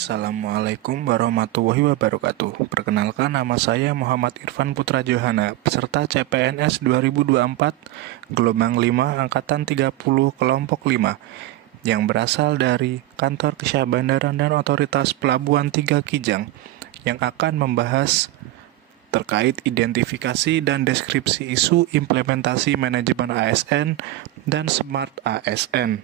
Assalamualaikum warahmatullahi wabarakatuh. Perkenalkan, nama saya Muhammad Irfan Putra Johana, peserta CPNS 2024 Gelombang 5 Angkatan 30 Kelompok 5 yang berasal dari Kantor Kesyah Bandaran dan Otoritas Pelabuhan 3 Kijang yang akan membahas terkait identifikasi dan deskripsi isu implementasi manajemen ASN dan Smart ASN.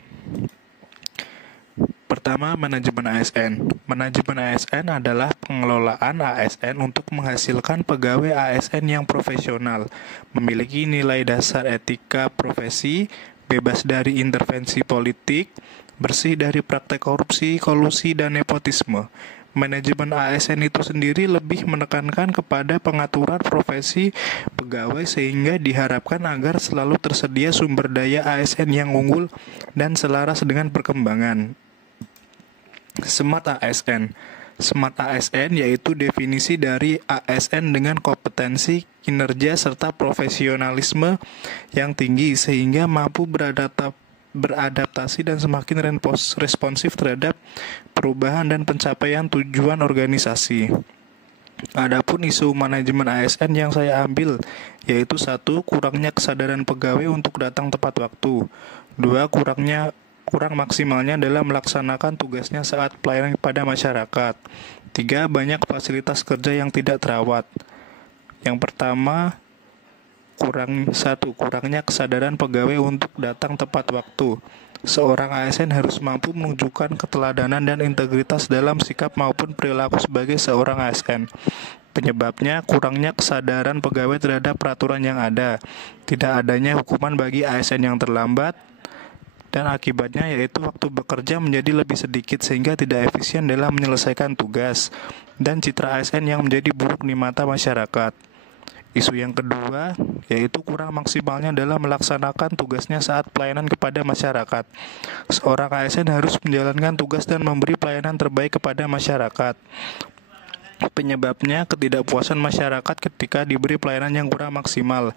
Pertama, manajemen ASN. Manajemen ASN adalah pengelolaan ASN untuk menghasilkan pegawai ASN yang profesional, memiliki nilai dasar etika profesi, bebas dari intervensi politik, bersih dari praktek korupsi, kolusi, dan nepotisme. Manajemen ASN itu sendiri lebih menekankan kepada pengaturan profesi pegawai sehingga diharapkan agar selalu tersedia sumber daya ASN yang unggul dan selaras dengan perkembangan. Smart ASN. Smart ASN yaitu definisi dari ASN dengan kompetensi, kinerja, serta profesionalisme yang tinggi sehingga mampu beradaptasi dan semakin responsif terhadap perubahan dan pencapaian tujuan organisasi. Adapun isu manajemen ASN yang saya ambil yaitu 1. Kurangnya kesadaran pegawai untuk datang tepat waktu. 2. Kurang maksimalnya dalam melaksanakan tugasnya saat pelayanan kepada masyarakat. 3. Banyak fasilitas kerja yang tidak terawat. Yang pertama, kurangnya kesadaran pegawai untuk datang tepat waktu. Seorang ASN harus mampu menunjukkan keteladanan dan integritas dalam sikap maupun perilaku sebagai seorang ASN. Penyebabnya kurangnya kesadaran pegawai terhadap peraturan yang ada, tidak adanya hukuman bagi ASN yang terlambat, dan akibatnya yaitu waktu bekerja menjadi lebih sedikit sehingga tidak efisien dalam menyelesaikan tugas, dan citra ASN yang menjadi buruk di mata masyarakat. Isu yang kedua yaitu kurang maksimalnya dalam melaksanakan tugasnya saat pelayanan kepada masyarakat. Seorang ASN harus menjalankan tugas dan memberi pelayanan terbaik kepada masyarakat. Penyebabnya ketidakpuasan masyarakat ketika diberi pelayanan yang kurang maksimal,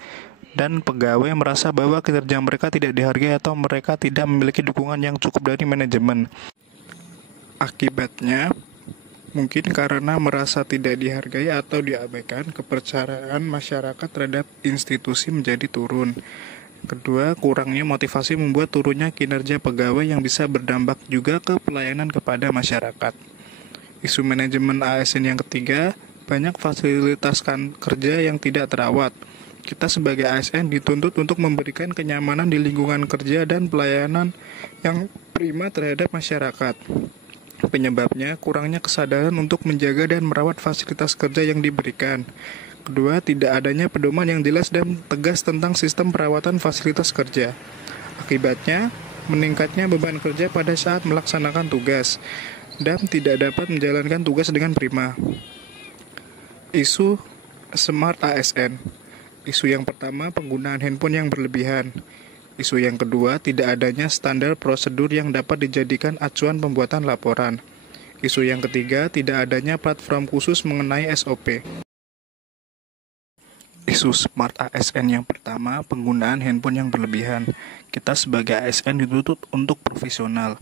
dan pegawai merasa bahwa kinerja mereka tidak dihargai atau mereka tidak memiliki dukungan yang cukup dari manajemen. Akibatnya, mungkin karena merasa tidak dihargai atau diabaikan, kepercayaan masyarakat terhadap institusi menjadi turun. Kedua, kurangnya motivasi membuat turunnya kinerja pegawai yang bisa berdampak juga ke pelayanan kepada masyarakat. Isu manajemen ASN yang ketiga, banyak fasilitas kerja yang tidak terawat. Kita sebagai ASN dituntut untuk memberikan kenyamanan di lingkungan kerja dan pelayanan yang prima terhadap masyarakat. Penyebabnya kurangnya kesadaran untuk menjaga dan merawat fasilitas kerja yang diberikan. Kedua, tidak adanya pedoman yang jelas dan tegas tentang sistem perawatan fasilitas kerja. Akibatnya, meningkatnya beban kerja pada saat melaksanakan tugas dan tidak dapat menjalankan tugas dengan prima. Isu Smart ASN. Isu yang pertama, penggunaan handphone yang berlebihan. Isu yang kedua, tidak adanya standar prosedur yang dapat dijadikan acuan pembuatan laporan. Isu yang ketiga, tidak adanya platform khusus mengenai SOP. Isu Smart ASN yang pertama, penggunaan handphone yang berlebihan. Kita sebagai ASN dituntut untuk profesional,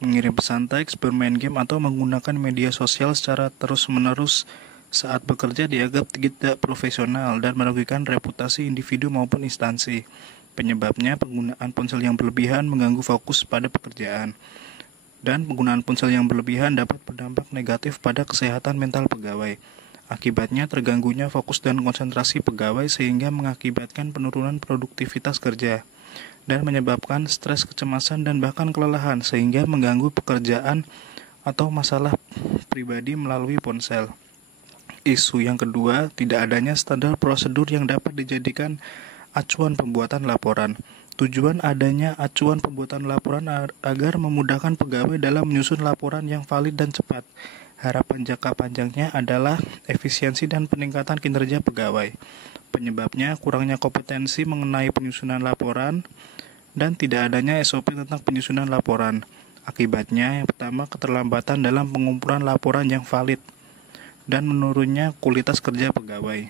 mengirim pesan teks, bermain game, atau menggunakan media sosial secara terus-menerus saat bekerja dianggap tidak profesional dan merugikan reputasi individu maupun instansi. Penyebabnya penggunaan ponsel yang berlebihan mengganggu fokus pada pekerjaan. Dan penggunaan ponsel yang berlebihan dapat berdampak negatif pada kesehatan mental pegawai. Akibatnya terganggunya fokus dan konsentrasi pegawai sehingga mengakibatkan penurunan produktivitas kerja dan menyebabkan stres, kecemasan, dan bahkan kelelahan sehingga mengganggu pekerjaan atau masalah pribadi melalui ponsel. Isu yang kedua, tidak adanya standar prosedur yang dapat dijadikan acuan pembuatan laporan. Tujuan adanya acuan pembuatan laporan agar memudahkan pegawai dalam menyusun laporan yang valid dan cepat. Harapan jangka panjangnya adalah efisiensi dan peningkatan kinerja pegawai. Penyebabnya kurangnya kompetensi mengenai penyusunan laporan dan tidak adanya SOP tentang penyusunan laporan. Akibatnya, yang pertama, keterlambatan dalam pengumpulan laporan yang valid dan menurunnya kualitas kerja pegawai.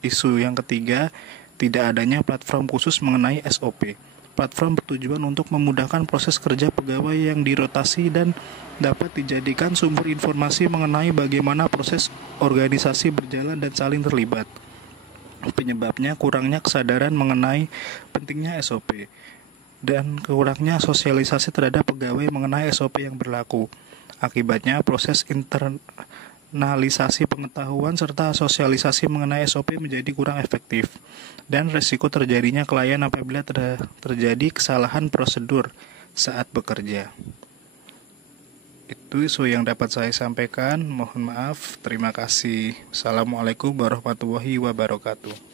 Isu yang ketiga, tidak adanya platform khusus mengenai SOP. Platform bertujuan untuk memudahkan proses kerja pegawai yang dirotasi dan dapat dijadikan sumber informasi mengenai bagaimana proses organisasi berjalan dan saling terlibat. Penyebabnya kurangnya kesadaran mengenai pentingnya SOP dan kurangnya sosialisasi terhadap pegawai mengenai SOP yang berlaku. Akibatnya proses internalisasi pengetahuan serta sosialisasi mengenai SOP menjadi kurang efektif dan resiko terjadinya kelainan apabila terjadi kesalahan prosedur saat bekerja. Itu isu yang dapat saya sampaikan. Mohon maaf. Terima kasih. Assalamualaikum warahmatullahi wabarakatuh.